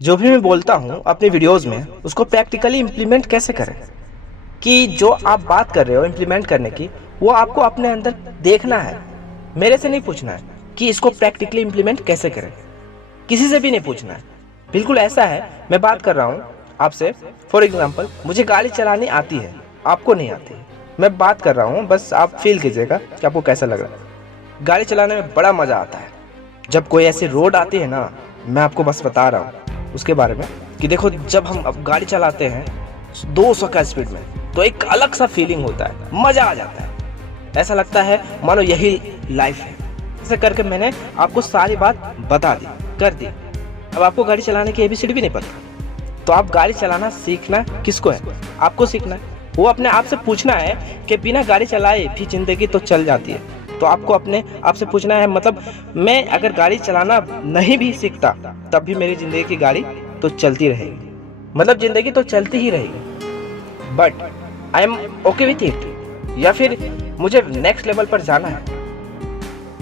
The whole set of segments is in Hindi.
जो भी मैं बोलता हूँ अपनी वीडियोस में उसको प्रैक्टिकली इम्प्लीमेंट कैसे करें, कि जो आप बात कर रहे हो इम्प्लीमेंट करने की, वो आपको अपने अंदर देखना है। मेरे से नहीं पूछना है कि इसको प्रैक्टिकली इम्प्लीमेंट कैसे करें, किसी से भी नहीं पूछना है। बिल्कुल ऐसा है, मैं बात कर रहा हूँ आपसे। फॉर एग्जाम्पल, मुझे गाड़ी चलानी आती है, आपको नहीं आती है। मैं बात कर रहा हूँ, बस आप फील कीजिएगा कि आपको कैसा लग रहा है। गाड़ी चलाने में बड़ा मज़ा आता है जब कोई ऐसी रोड आती है ना। मैं आपको बस बता रहा हूँ उसके बारे में कि देखो, जब हम अब गाड़ी चलाते हैं 200 का स्पीड में, तो एक अलग सा फीलिंग होता है, मज़ा आ जाता है। ऐसा लगता है मानो यही लाइफ है। ऐसे करके मैंने आपको सारी बात बता दी, कर दी। अब आपको गाड़ी चलाने की एबीसीडी भी नहीं पता, तो आप गाड़ी चलाना सीखना किसको है? आपको सीखना है। वो अपने आप से पूछना है कि बिना गाड़ी चलाए भी जिंदगी तो चल जाती है। तो आपको अपने आप से पूछना है, मतलब मैं अगर गाड़ी चलाना नहीं भी सीखता तब भी मेरी जिंदगी की गाड़ी तो चलती रहेगी, मतलब जिंदगी तो चलती ही रहेगी। But I am okay with it, या फिर मुझे नेक्स्ट लेवल पर जाना है।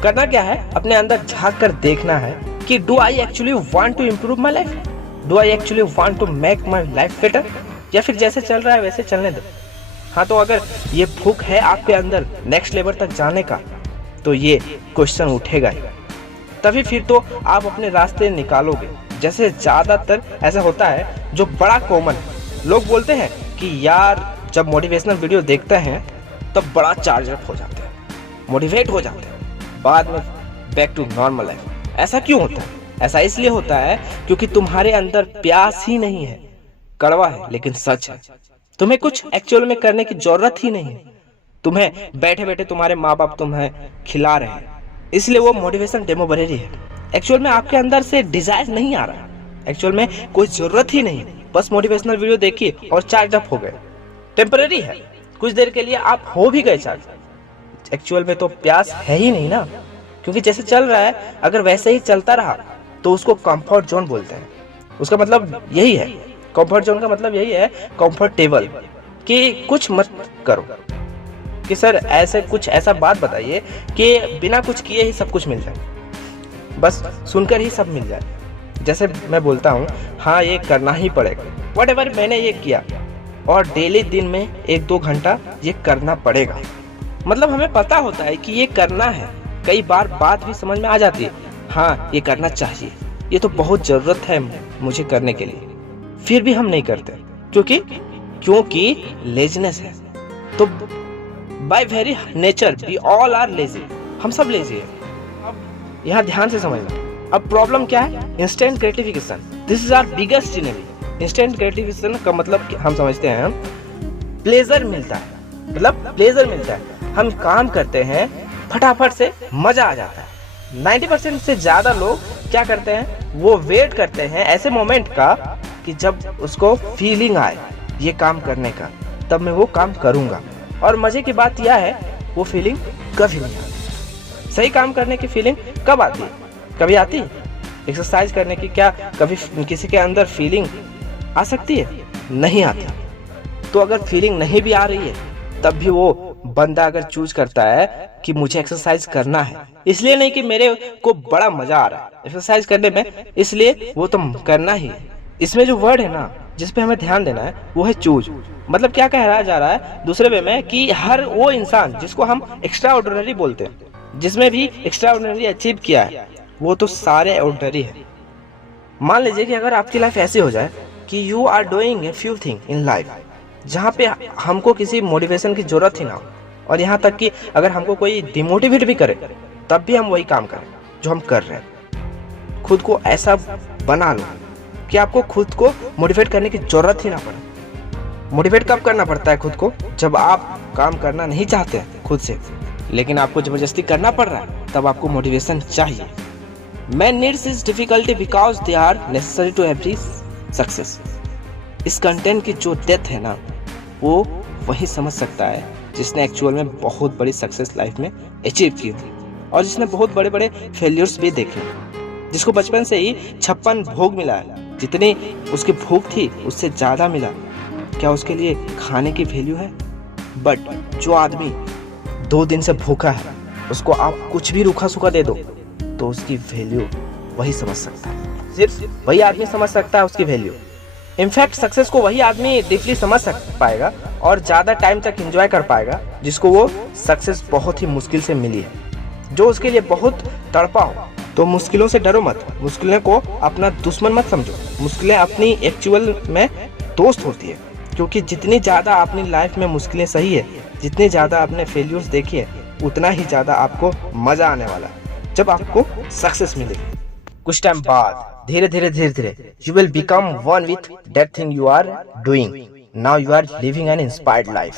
करना क्या है, अपने अंदर झांक कर देखना है कि do I actually want to improve my life, do I actually want to make my life better, या फिर जैसे चल रहा है वैसे चलने दो। हाँ, तो अगर ये भूख है आपके अंदर नेक्स्ट लेवल तक जाने का, तो ये क्वेश्चन उठेगा ही, तभी फिर तो आप अपने रास्ते निकालोगे। जैसे ज़्यादातर ऐसा होता है, जो बड़ा कॉमन लोग बोलते हैं कि यार जब मोटिवेशनल वीडियो देखते हैं तब बड़ा चार्ज अप हो जाते हैं, मोटिवेट हो जाते हैं, बाद में बैक टू नॉर्मल लाइफ। ऐसा क्यों होता है? ऐसा इसलिए होता है क्योंकि तुम्हारे अंदर प्यास ही नहीं है। कड़वा है लेकिन सच है। तुम्हें कुछ एक्चुअल में करने की जरूरत ही नहीं है। तुम्हें बैठे बैठे तुम्हारे माँ बाप तुम्हें खिला रहे हैं, इसलिए वो मोटिवेशन टेम्परेरी है। एक्चुअल में आपके अंदर से डिजायर नहीं आ रहा, एक्चुअल में कोई जरूरत ही नहीं, बस मोटिवेशनल वीडियो देखिए और चार्ज अप हो गए। टेम्परेरी है, कुछ देर के लिए आप हो भी गए चार्ज। एक्चुअल में तो प्यास है ही नहीं ना, क्योंकि जैसे चल रहा है अगर वैसे ही चलता रहा तो उसको कंफर्ट जोन बोलते हैं। उसका मतलब यही है, कंफर्ट जोन का मतलब यही है कंफर्टेबल, कि कुछ मत करो। कि सर ऐसे कुछ ऐसा बात बताइए कि बिना कुछ किए ही सब कुछ मिल जाए, बस सुनकर ही सब मिल जाए। जैसे मैं बोलता हूँ, हाँ ये करना ही पड़ेगा, व्हाटएवर मैंने ये किया, और डेली दिन में 1-2 घंटा ये करना पड़ेगा। मतलब हमें पता होता है कि ये करना है, कई बार बात भी समझ में आ जाती है, हाँ ये करना चाहिए, ये तो बहुत ज़रूरत है मुझे करने के लिए, फिर भी हम नहीं करते। क्योंकि लेजीनेस है। तो by very nature we all are lazy, हम सब लेजी है। अब यहाँ ध्यान से समझना, अब प्रॉब्लम क्या है? Instant gratification, this is our biggest enemy. Instant gratification का मतलब हम समझते हैं प्लेजर मिलता है, मतलब प्लेजर मिलता है। हम काम करते हैं फटाफट से, मजा आ जाता है। 90% से ज्यादा लोग क्या करते हैं, वो वेट करते हैं ऐसे मोमेंट का कि जब उसको फीलिंग आए ये काम करने का, तब मैं वो काम करूंगा। और मजे की बात यह है, वो फीलिंग कभी नहीं आती। सही काम करने की फीलिंग कब आती है? कभी आती है? एक्सरसाइज करने की क्या कभी किसी के अंदर फीलिंग आ सकती है? नहीं आती। तो अगर फीलिंग नहीं भी आ रही है तब भी वो बंदा अगर चूज करता है कि मुझे एक्सरसाइज करना है, इसलिए नहीं कि मेरे को बड़ा मजा आ रहा है एक्सरसाइज करने में, इसलिए वो तो करना ही है। इसमें जो वर्ड है ना जिसपे हमें ध्यान देना है वो है चूज। मतलब क्या कह रहा जा रहा है दूसरे वे में, कि हर वो इंसान जिसको हम एक्स्ट्रा ऑर्डिनरी बोलते हैं, जिसमें भी एक्स्ट्रा ऑर्डिनरी अचीव किया है, वो तो सारे ऑर्डिनरी है। मान लीजिए कि अगर आपकी लाइफ ऐसी हो जाए कि you are doing a few thing in life, जहाँ पे हमको किसी मोटिवेशन की जरूरत ही ना हो, और यहाँ तक कि अगर हमको कोई डिमोटिवेट भी करे तब भी हम वही काम करें जो हम कर रहे हैं। खुद को ऐसा बना लो कि आपको खुद को मोटिवेट करने की जरूरत ही ना पड़े। मोटिवेट कब करना पड़ता है खुद को? जब आप काम करना नहीं चाहते खुद से, लेकिन आपको जबरदस्ती करना पड़ रहा है, तब आपको मोटिवेशन चाहिए। Man needs is difficulty because they are necessary to every success. इस कंटेंट की जो डेप्थ है ना, वो वही समझ सकता है जिसने एक्चुअल में बहुत बड़ी सक्सेस लाइफ में अचीव की हो, और जिसने बहुत बड़े बड़े फेल्यूर्स भी देखे, जिसको बचपन से ही 56 भोग मिला है। जितनी उसकी भूख थी उससे ज़्यादा मिला। क्या उसके लिए खाने की वैल्यू है? बट जो आदमी 2 दिन से भूखा है, उसको आप कुछ भी रूखा सूखा दे दो तो उसकी वैल्यू वही समझ सकता है। सिर्फ वही आदमी समझ सकता है उसकी वैल्यू। इनफैक्ट सक्सेस को वही आदमी डीपली समझ पाएगा और ज़्यादा टाइम तक एंजॉय कर पाएगा जिसको वो सक्सेस बहुत ही मुश्किल से मिली है, जो उसके लिए बहुत तड़पा हो। तो मुश्किलों से डरो मत, मुश्किलें को अपना दुश्मन मत समझो, मुश्किलें अपनी एक्चुअल में दोस्त होती है। क्योंकि जितनी ज़्यादा अपनी लाइफ में मुश्किलें सही है, जितनी ज़्यादा आपने फेल्यूर्स देखी है, उतना ही ज़्यादा आपको मज़ा आने वाला है जब आपको सक्सेस मिलेगी। कुछ टाइम बाद धीरे धीरे you will become one with that thing you are doing. Now you are living an inspired life.